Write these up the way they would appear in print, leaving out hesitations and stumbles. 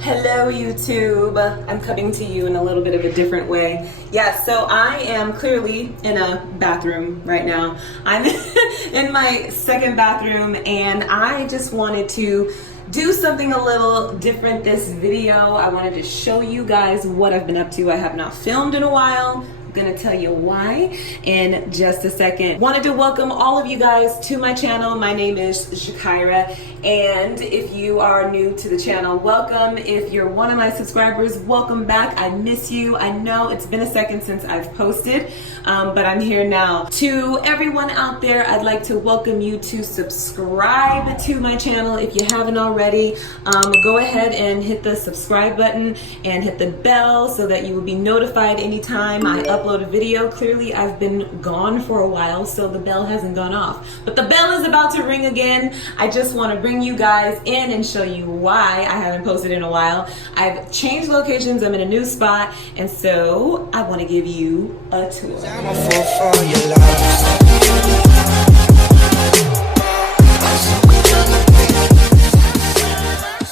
Hello YouTube, I'm coming to you in a little bit of a different way. Yeah, so I am clearly in a bathroom right now. I'm in my second bathroom and I just wanted to do something a little different this video. I wanted to show you guys what I've been up to. I have not filmed in a while. I'm gonna tell you why in just a second. Wanted to welcome all of you guys to my channel. My name is Zshakira, and if you are new to the channel, welcome. If you're one of my subscribers, welcome back. I miss you. I know it's been a second since I've posted, but I'm here now. To everyone out there, I'd like to welcome you to subscribe to my channel. If you haven't already, go ahead and hit the subscribe button and hit the bell so that you will be notified anytime I upload a video. Clearly I've been gone for a while, so the bell hasn't gone off, but the bell is about to ring again. I just want to bring you guys in and show you why I haven't posted in a while. I've changed locations, I'm in a new spot, and so I want to give you a tour.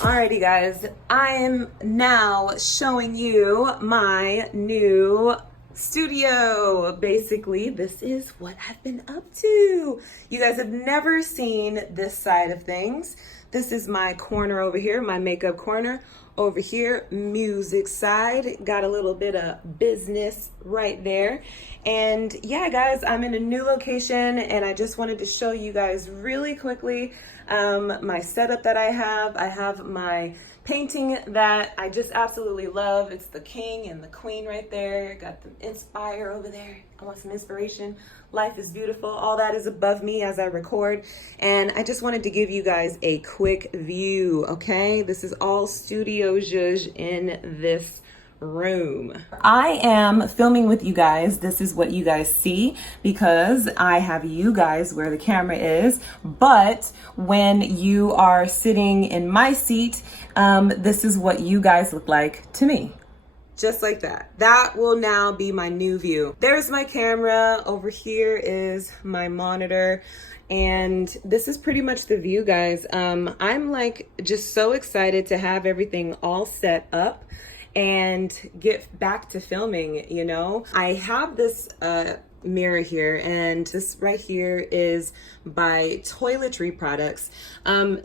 Alrighty guys, I am now showing you my new studio. Basically, this is what I've been up to. You guys have never seen this side of things. This is my corner over here, my makeup corner. Over here, music side. Got a little bit of business right there. And yeah, guys, I'm in a new location and I just wanted to show you guys really quickly my setup that I have. I have my painting that I just absolutely love. It's the king and the queen right there. Got the inspire over there. I want some inspiration. Life is beautiful. All that is above me as I record. And I just wanted to give you guys a quick view, okay? This is all Studio Zhuzh in this room. I am filming with you guys. This is what you guys see because I have you guys where the camera is. But when you are sitting in my seat, this is what you guys look like to me. Just like that. That will now be my new view. There's my camera. Over here is my monitor. And this is pretty much the view, guys. I'm like just so excited to have everything all set up and get back to filming, you know. I have this mirror here, and this right here is by ToiletTree products.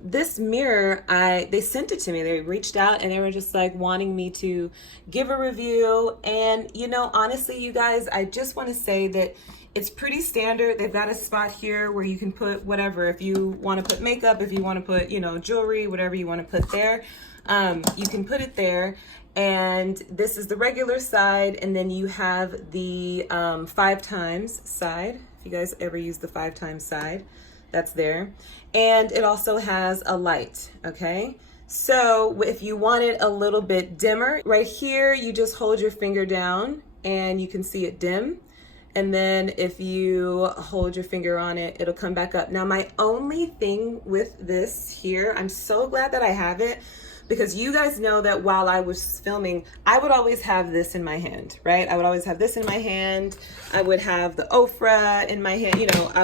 This mirror, they sent it to me. They reached out and they were just like wanting me to give a review. And you know, honestly, you guys, I just want to say that it's pretty standard. They've got a spot here where you can put whatever. If you want to put makeup, if you want to put, you know, jewelry, whatever you want to put there, you can put it there. And this is the regular side, and then you have the 5 times side. If you guys ever use the 5 times side, that's there. And it also has a light, okay? So if you want it a little bit dimmer, right here, you just hold your finger down and you can see it dim. And then if you hold your finger on it, it'll come back up. Now, my only thing with this here, I'm so glad that I have it, because you guys know that while I was filming, I would always have this in my hand, right? I would always have this in my hand. I would have the Ofra in my hand, you know, I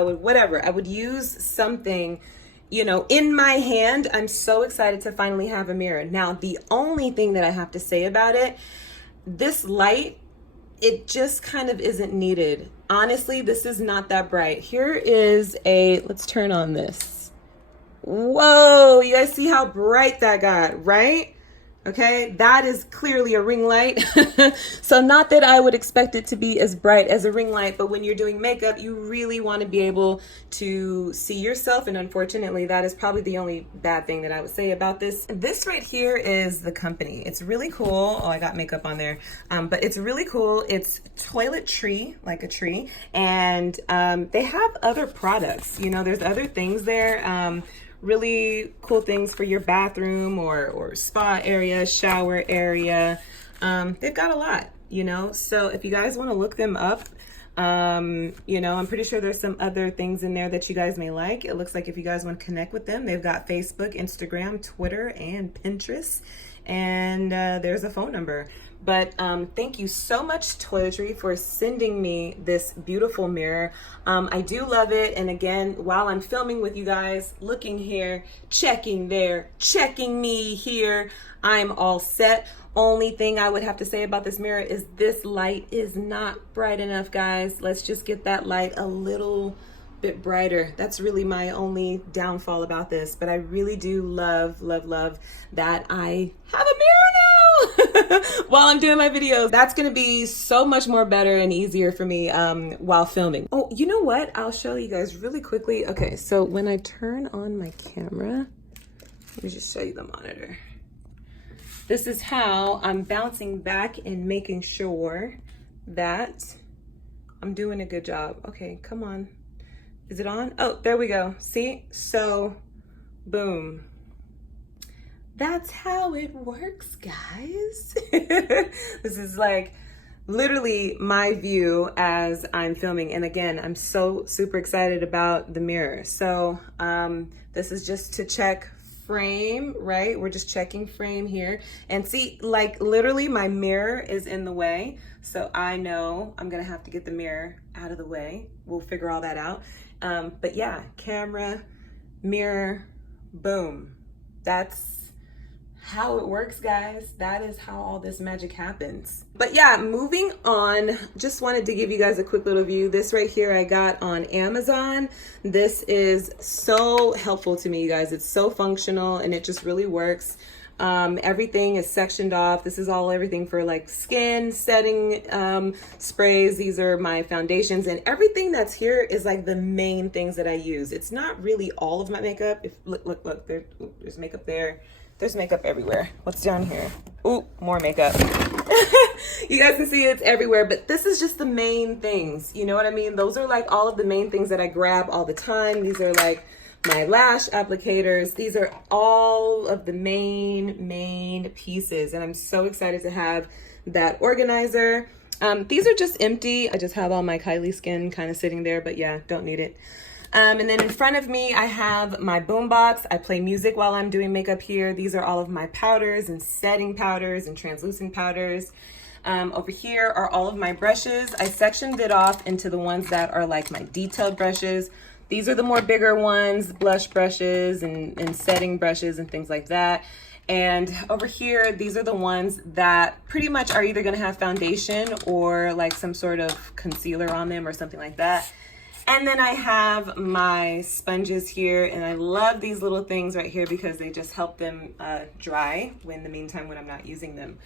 would use something, you know, in my hand. I'm so excited to finally have a mirror. Now, the only thing that I have to say about it, this light, it just kind of isn't needed. Honestly, this is not that bright. Here is let's turn on this. Whoa, you guys see how bright that got, right? Okay, that is clearly a ring light. So not that I would expect it to be as bright as a ring light, but when you're doing makeup, you really want to be able to see yourself. And unfortunately, that is probably the only bad thing that I would say about this. This right here is the company. It's really cool. Oh, I got makeup on there. But it's really cool. It's ToiletTree, like a tree. And they have other products. You know, there's other things there. Really cool things for your bathroom or spa area, shower area. They've got a lot, you know, so if you guys want to look them up, you know, I'm pretty sure there's some other things in there that you guys may like. It looks like if you guys want to connect with them, they've got Facebook, Instagram, Twitter, and Pinterest. And there's a phone number. But thank you so much, ToiletTree, for sending me this beautiful mirror. I do love it. And again, while I'm filming with you guys, looking here, checking there, checking me here, I'm all set. Only thing I would have to say about this mirror is this light is not bright enough, guys. Let's just get that light a little bit brighter. That's really my only downfall about this, but I really do love that I have a mirror now while I'm doing my videos. That's gonna be so much more better and easier for me while filming. Oh, you know what? I'll show you guys really quickly. Okay, so when I turn on my camera, let me just show you the monitor. This is how I'm bouncing back and making sure that I'm doing a good job. Okay, come on. Is it on? Oh, there we go. See? So, boom. That's how it works, guys. This is like literally my view as I'm filming. And again, I'm so super excited about the mirror. So, this is just to check frame, right? We're just checking frame here. And see, like literally my mirror is in the way. So I know I'm gonna have to get the mirror out of the way. We'll figure all that out. But yeah, camera, mirror, boom. That's how it works, guys. That is how all this magic happens. But yeah, moving on, just wanted to give you guys a quick little view. This right here I got on Amazon. This is so helpful to me, you guys. It's so functional and it just really works. Everything is sectioned off. This is all everything for like skin setting sprays. These are my foundations, and everything that's here is like the main things that I use. It's not really all of my makeup. If look, there's makeup there. There's makeup everywhere. What's down here? Ooh, more makeup. You guys can see it's everywhere, but this is just the main things. You know what I mean? Those are like all of the main things that I grab all the time. These are like my lash applicators. These are all of the main pieces, and I'm so excited to have that organizer. These are just empty. I just have all my Kylie skin kind of sitting there, but yeah, don't need it. And then in front of me, I have my boombox. I play music while I'm doing makeup here. These are all of my powders and setting powders and translucent powders. Over here are all of my brushes. I sectioned it off into the ones that are like my detailed brushes. These are the more bigger ones, blush brushes and setting brushes and things like that. And over here, these are the ones that pretty much are either gonna have foundation or like some sort of concealer on them or something like that. And then I have my sponges here, and I love these little things right here because they just help them dry in the meantime when I'm not using them.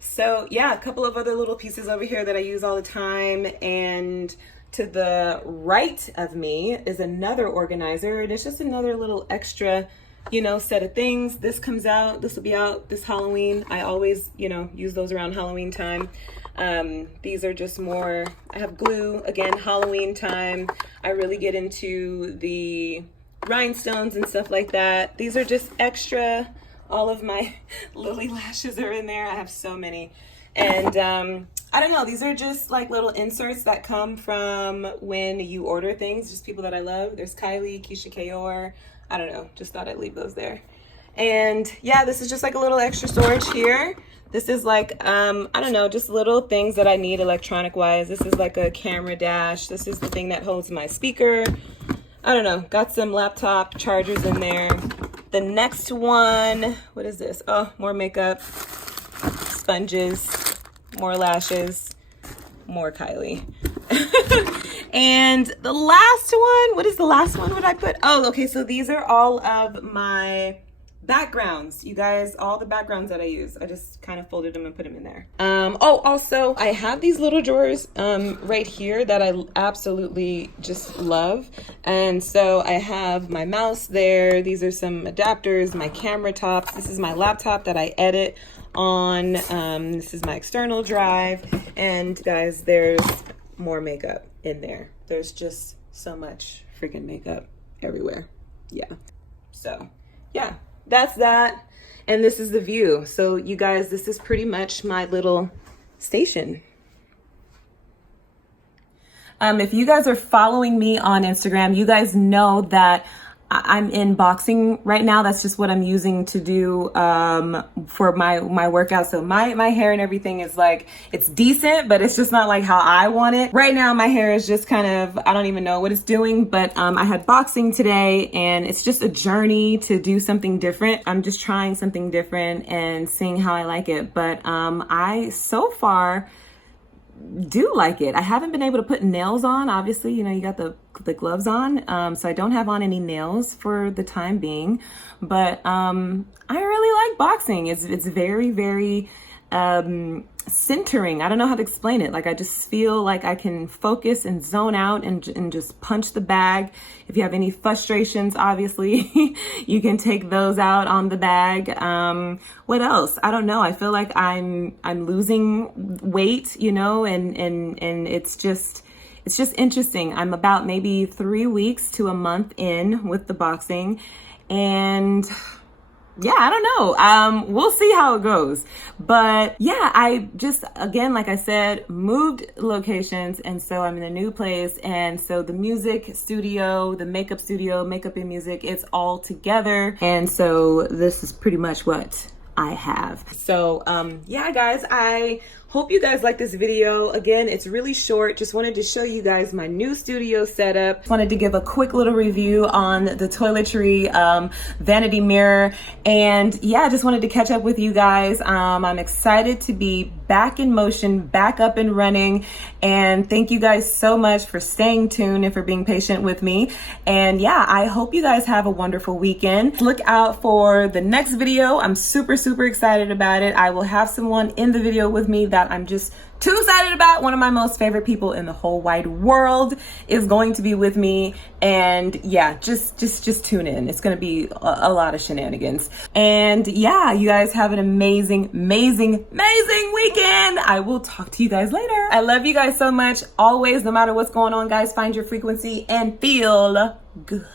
So yeah, a couple of other little pieces over here that I use all the time. And to the right of me is another organizer, and it's just another little extra, you know, set of things. This comes out, this will be out this Halloween. I always, you know, use those around Halloween time. These are just more, I have glue, again, Halloween time. I really get into the rhinestones and stuff like that. These are just extra. All of my lily lashes are in there. I have so many. And I don't know, these are just like little inserts that come from when you order things, just people that I love. There's Kylie, Keisha Kayor. I don't know, just thought I'd leave those there. And yeah, this is just like a little extra storage here. This is like, I don't know, just little things that I need electronic wise. This is like a camera dash. This is the thing that holds my speaker. I don't know, got some laptop chargers in there. The next one, what is this? Oh, more makeup, sponges, more lashes, more Kylie. And the last one, what is the last one? What I put? Oh, okay, so these are all of my backgrounds, you guys, all the backgrounds that I use. I just kind of folded them and put them in there. Oh, also I have these little drawers right here that I absolutely just love. And so I have my mouse there. These are some adapters, my camera tops. This is my laptop that I edit on. This is my external drive. And guys, there's more makeup in there. There's just so much freaking makeup everywhere. Yeah. So yeah, that's that. And this is the view. So you guys, this is pretty much my little station. If you guys are following me on Instagram, you guys know that I'm in boxing right now. That's just what I'm using to do for my workout. So my hair and everything is like, it's decent, but it's just not like how I want it. Right now my hair is just kind of, I don't even know what it's doing, but I had boxing today, and it's just a journey to do something different. I'm just trying something different and seeing how I like it. But I so far do like it. I haven't been able to put nails on. Obviously, you know, you got the gloves on. So I don't have on any nails for the time being, but I really like boxing. It's very, very centering. I don't know how to explain it. Like, I just feel like I can focus and zone out and just punch the bag. If you have any frustrations, obviously you can take those out on the bag. What else? I don't know. I feel like I'm losing weight, you know, and it's just interesting. I'm about maybe 3 weeks to a month in with the boxing, and yeah, I don't know. We'll see how it goes. But yeah, I just, again, like I said, moved locations. And so I'm in a new place. And so the music studio, the makeup studio, makeup and music, it's all together. And so this is pretty much what I have. So yeah, guys, I hope you guys like this video. Again, it's really short. Just wanted to show you guys my new studio setup. Wanted to give a quick little review on the ToiletTree vanity mirror. And yeah, just wanted to catch up with you guys. I'm excited to be back in motion, back up and running. And thank you guys so much for staying tuned and for being patient with me. And yeah, I hope you guys have a wonderful weekend. Look out for the next video. I'm super excited about it. I will have someone in the video with me that I'm just too excited about. One of my most favorite people in the whole wide world is going to be with me. And yeah, just tune in. It's going to be a lot of shenanigans. And yeah, you guys have an amazing weekend. I will talk to you guys later. I love you guys so much. Always, no matter what's going on, guys, find your frequency and feel good.